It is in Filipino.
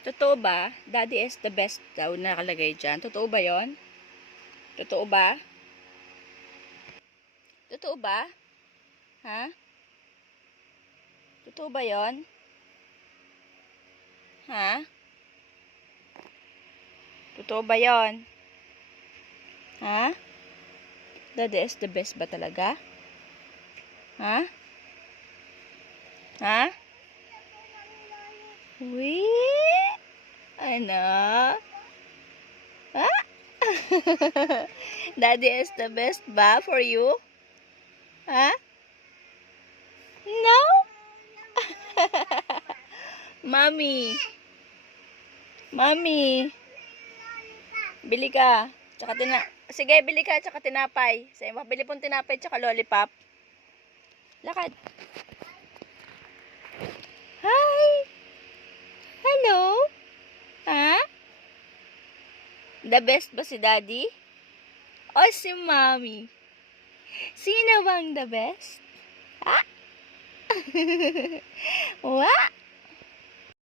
Totoo ba? Daddy is the best daw nakalagay dyan. Totoo ba yon? Totoo ba? Totoo ba? Ha? Totoo ba yon? Ha? Totoo ba yon? Ha? Daddy is the best ba talaga? Ha? Ha? Wee? Ano? Ha? Daddy is the best ba for you? Ha? No? Mommy. Mommy. Bili ka. Tsaka Sige, bili ka tsaka tinapay. Sige, bili pong tinapay tsaka lollipop. Lakad. Hi. Hello. Ha? The best ba si Daddy? O si Mommy? Sino bang the best? Ha? What?